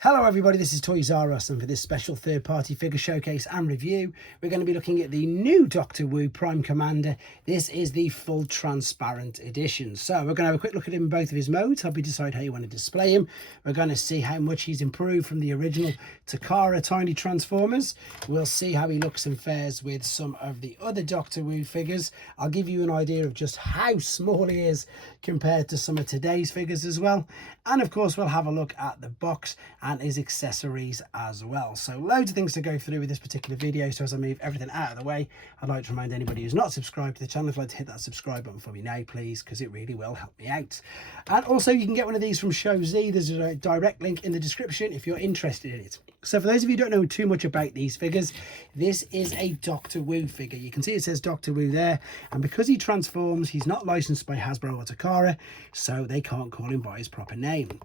Hello everybody, this is toysareruss, and for this special third-party figure showcase and review, we're going to be looking at the new Doctor Wu Prime Commander. This is the full transparent edition. So we're going to have a quick look at him in both of his modes, help you decide how you want to display him. We're going to see how much he's improved from the original Takara Tiny Transformers. We'll see how he looks and fares with some of the other Doctor Wu figures. I'll give you an idea of just how small he is compared to some of today's figures as well. And of course, we'll have a look at the box and his accessories as well. So loads of things to go through with this particular video. So as I move everything out of the way, I'd like to remind anybody who's not subscribed to the channel, if you'd like to hit that subscribe button for me now, please, because it really will help me out. And also you can get one of these from Show Z. There's a direct link in the description if you're interested in it. So for those of you who don't know too much about these figures, this is a Doctor Wu figure. You can see it says Doctor Wu there, and because he transforms, he's not licensed by Hasbro or Takara, so they can't call him by his proper name.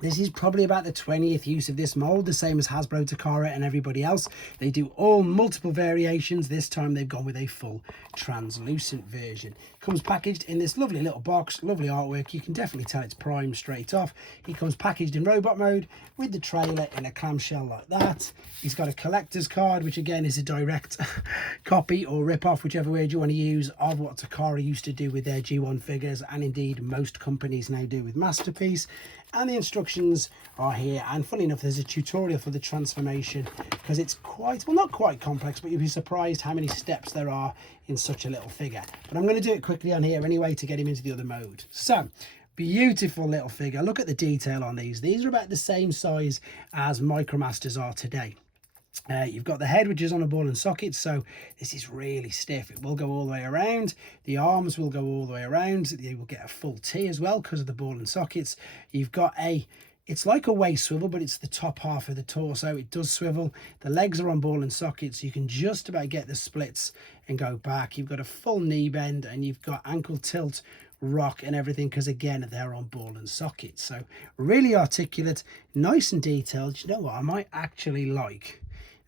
This is probably about the 20th use of this mold, the same as Hasbro, Takara and everybody else. They do all multiple variations. This time they've gone with a full translucent version. Comes packaged in this lovely little box, lovely artwork. You can definitely tell it's Prime straight off. He comes packaged in robot mode with the trailer in a clamshell like that. He's got a collector's card, which again is a direct copy or rip-off, whichever word you want to use, of what Takara used to do with their G1 figures, and indeed most companies now do with Masterpiece. And the instructions are here, and funny enough, there's a tutorial for the transformation, because it's quite, well, not quite complex, but you'll be surprised how many steps there are in such a little figure. But I'm going to do it quickly on here anyway to get him into the other mode. So beautiful little figure. Look at the detail on these. These are about the same size as Micromasters are today. You've got the head, which is on a ball and socket, so this is really stiff. It will go all the way around. The arms will go all the way around. You will get a full T as well because of the ball and sockets. You've got it's like a waist swivel, but it's the top half of the torso. It does swivel. The legs are on ball and sockets. You can just about get the splits and go back. You've got a full knee bend, and you've got ankle tilt, rock and everything, because again they're on ball and sockets. So really articulate, nice and detailed. You know what, I might actually like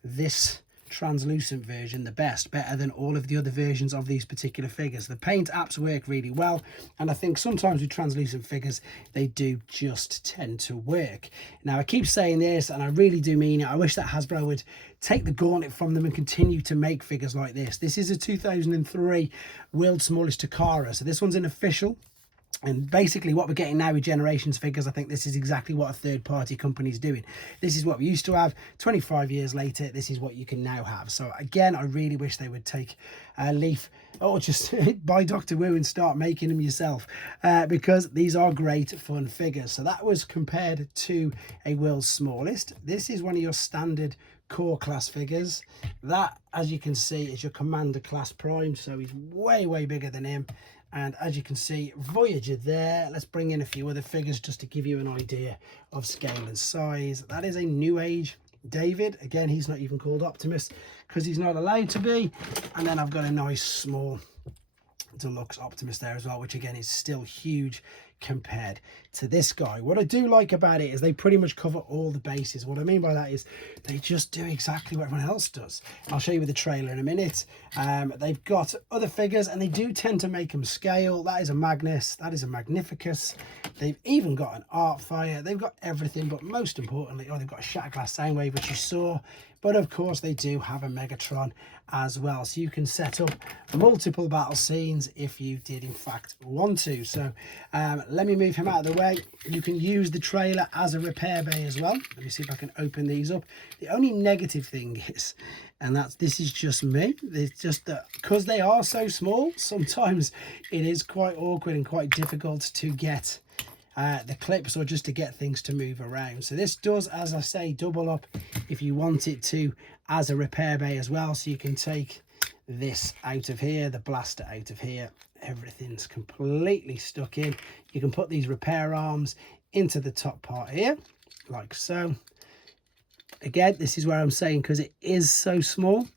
this translucent version the best, better than all of the other versions of these particular figures. The paint apps work really well, and I think sometimes with translucent figures they do just tend to work. Now I keep saying this, and I really do mean it. I wish that Hasbro would take the gauntlet from them and continue to make figures like this. This is a 2003 World's Smallest Takara, so this one's an official. And basically what we're getting now with Generations figures, I think this is exactly what a third-party company is doing. This is what we used to have. 25 years later, this is what you can now have. So again, I really wish they would take a leaf, or just buy Doctor Wu and start making them yourself, because these are great fun figures. So that was compared to a World's Smallest. This is one of your standard core class figures. That, as you can see, is your Commander class Prime, so he's way bigger than him. And as you can see, Voyager there. Let's bring in a few other figures just to give you an idea of scale and size. That is a New Age David. Again, he's not even called Optimus because he's not allowed to be. And then I've got a nice small deluxe Optimus there as well, which again is still huge compared to this guy. What I do like about it is they pretty much cover all the bases. What I mean by that is they just do exactly what everyone else does. I'll show you with the trailer in a minute. They've got other figures, and they do tend to make them scale. That is a Magnus, that is a Magnificus. They've even got an Artfire. They've got everything, but most importantly, they've got a Shatterglass Soundwave, which you saw. But of course they do have a Megatron as well, so you can set up multiple battle scenes if you did in fact want to. So let me move him out of the way. You can use the trailer as a repair bay as well. Let me see if I can open these up. The only negative thing is, and this is just me, it's just that because they are so small, sometimes it is quite awkward and quite difficult to get the clips, or just to get things to move around. So this does, as I say, double up if you want it to as a repair bay as well. So you can take this out of here, the blaster out of here, everything's completely stuck in. You can put these repair arms into the top part here like so. Again, this is where I'm saying, because it is so small,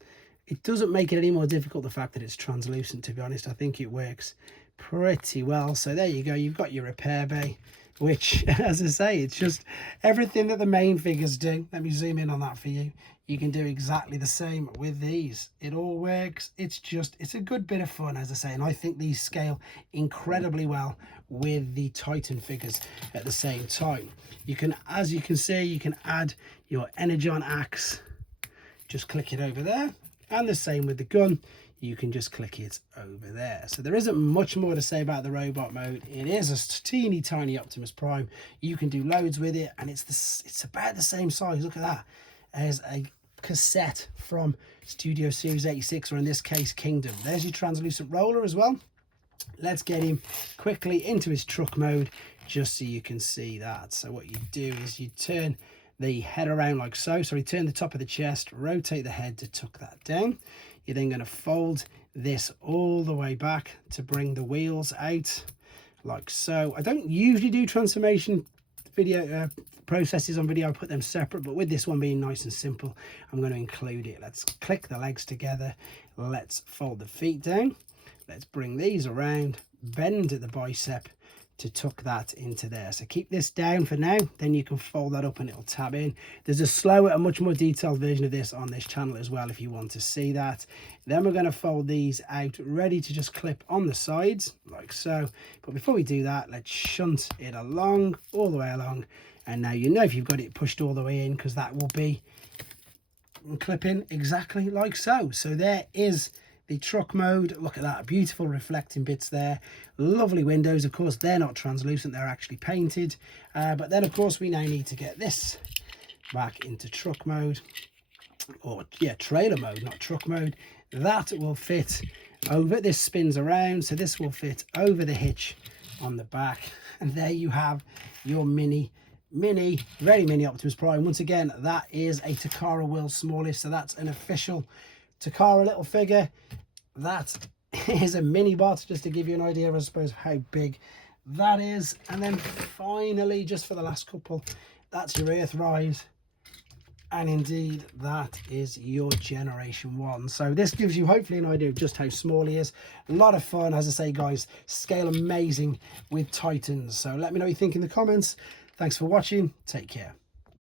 it doesn't make it any more difficult, the fact that it's translucent. To be honest, I think it works pretty well. So there you go, you've got your repair bay, which, as I say, it's just everything that the main figures do. Let me zoom in on that for you. you can do exactly the same with these. It all works. It's a good bit of fun, as I say, and I think these scale incredibly well with the Titan figures at the same time. You can, as you can see, you can add your Energon axe, just click it over there, and the same with the gun, you can just click it over there. So there isn't much more to say about the robot mode. It is a teeny tiny Optimus Prime. You can do loads with it, and it's about the same size, look at that, as a cassette from Studio Series 86, or in this case Kingdom. There's your translucent roller as well. Let's get him quickly into his truck mode just so you can see that. So what you do is you turn the head around like so. So you turn the top of the chest, rotate the head to tuck that down. You're then going to fold this all the way back to bring the wheels out like so. I don't usually do transformation video processes on video. I put them separate, but with this one being nice and simple, I'm going to include it. Let's click the legs together. Let's fold the feet down. Let's bring these around, bend at the bicep to tuck that into there. So keep this down for now, then you can fold that up and it'll tab in. There's a slower and much more detailed version of this on this channel as well if you want to see that. Then we're going to fold these out, ready to just clip on the sides like so. But before we do that, let's shunt it along, all the way along. And now you know if you've got it pushed all the way in, because that will be clipping exactly like so. So there is the truck mode. Look at that, beautiful reflecting bits there, lovely windows. Of course they're not translucent, they're actually painted, but then of course we now need to get this back into truck mode, or yeah, trailer mode, not truck mode. That will fit over, this spins around, so this will fit over the hitch on the back, and there you have your very mini Optimus Prime. Once again, that is a Takara World's Smallest, so that's an official Takara little figure. That is a mini bot, just to give you an idea, I suppose, how big that is. And then finally, just for the last couple, that's your Earthrise, and indeed that is your Generation 1. So this gives you hopefully an idea of just how small he is. A lot of fun, as I say, guys, scale amazing with Titans. So let me know what you think in the comments. Thanks for watching, take care.